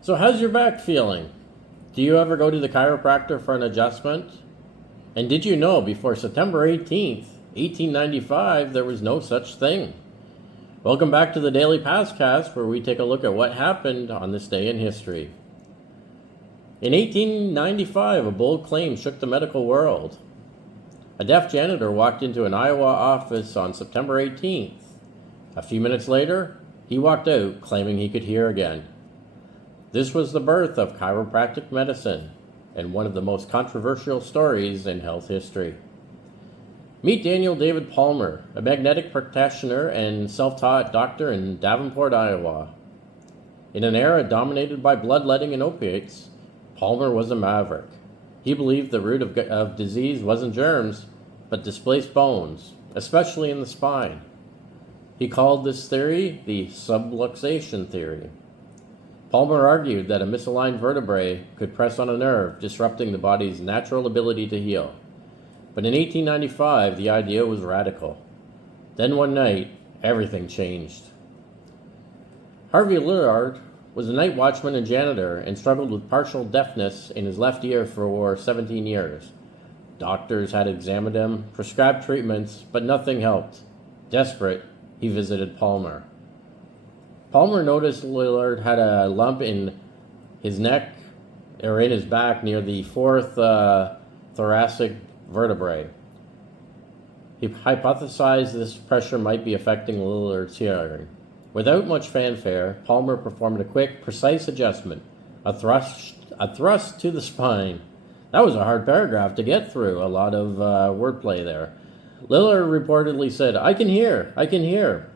So how's your back feeling? Do you ever go to the chiropractor for an adjustment? And did you know before September 18th, 1895, there was no such thing? Welcome back to the Daily Pastcast, where we take a look at what happened on this day in history. In 1895, a bold claim shook the medical world. A deaf janitor walked into an Iowa office on September 18th. A few minutes later, he walked out claiming he could hear again. This was the birth of chiropractic medicine, and one of the most controversial stories in health history. Meet Daniel David Palmer, a magnetic practitioner and self-taught doctor in Davenport, Iowa. In an era dominated by bloodletting and opiates, Palmer was a maverick. He believed the root of disease wasn't germs, but displaced bones, especially in the spine. He called this theory the subluxation theory. Palmer argued that a misaligned vertebrae could press on a nerve, disrupting the body's natural ability to heal. But in 1895, the idea was radical. Then one night, everything changed. Harvey Lillard was a night watchman and janitor and struggled with partial deafness in his left ear for 17 years. Doctors had examined him, prescribed treatments, but nothing helped. Desperate, he visited Palmer. Palmer noticed Lillard had a lump in his neck, or in his back, near the fourth thoracic vertebrae. He hypothesized this pressure might be affecting Lillard's hearing. Without much fanfare, Palmer performed a quick, precise adjustment, a thrust to the spine. That was a hard paragraph to get through, a lot of wordplay there. Lillard reportedly said, I can hear.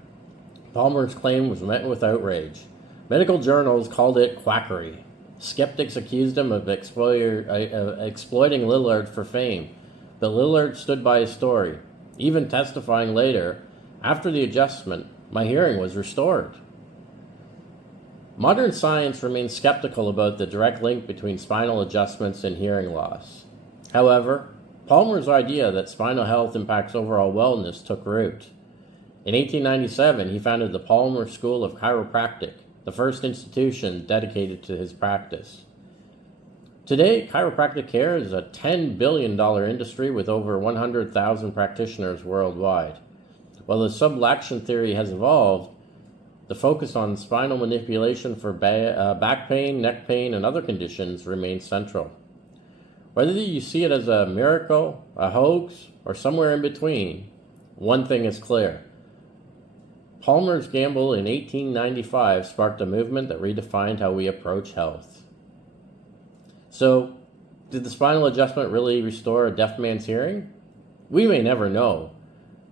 Palmer's claim was met with outrage. Medical journals called it quackery. Skeptics accused him of exploiting Lillard for fame, but Lillard stood by his story, even testifying later, after the adjustment, my hearing was restored. Modern science remains skeptical about the direct link between spinal adjustments and hearing loss. However, Palmer's idea that spinal health impacts overall wellness took root. In 1897, he founded the Palmer School of Chiropractic, the first institution dedicated to his practice. Today, chiropractic care is a $10 billion industry with over 100,000 practitioners worldwide. While the subluxation theory has evolved, the focus on spinal manipulation for back pain, neck pain, and other conditions remains central. Whether you see it as a miracle, a hoax, or somewhere in between, one thing is clear. Palmer's gamble in 1895 sparked a movement that redefined how we approach health. So, did the spinal adjustment really restore a deaf man's hearing? We may never know.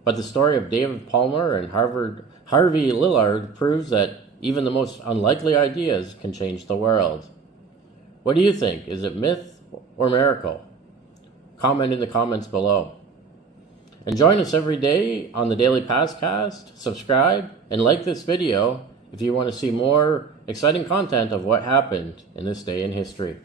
But the story of David Palmer and Harvey Lillard proves that even the most unlikely ideas can change the world. What do you think? Is it myth or miracle? Comment in the comments below. And join us every day on the Daily Pastcast. Subscribe and like this video if you want to see more exciting content of what happened in this day in history.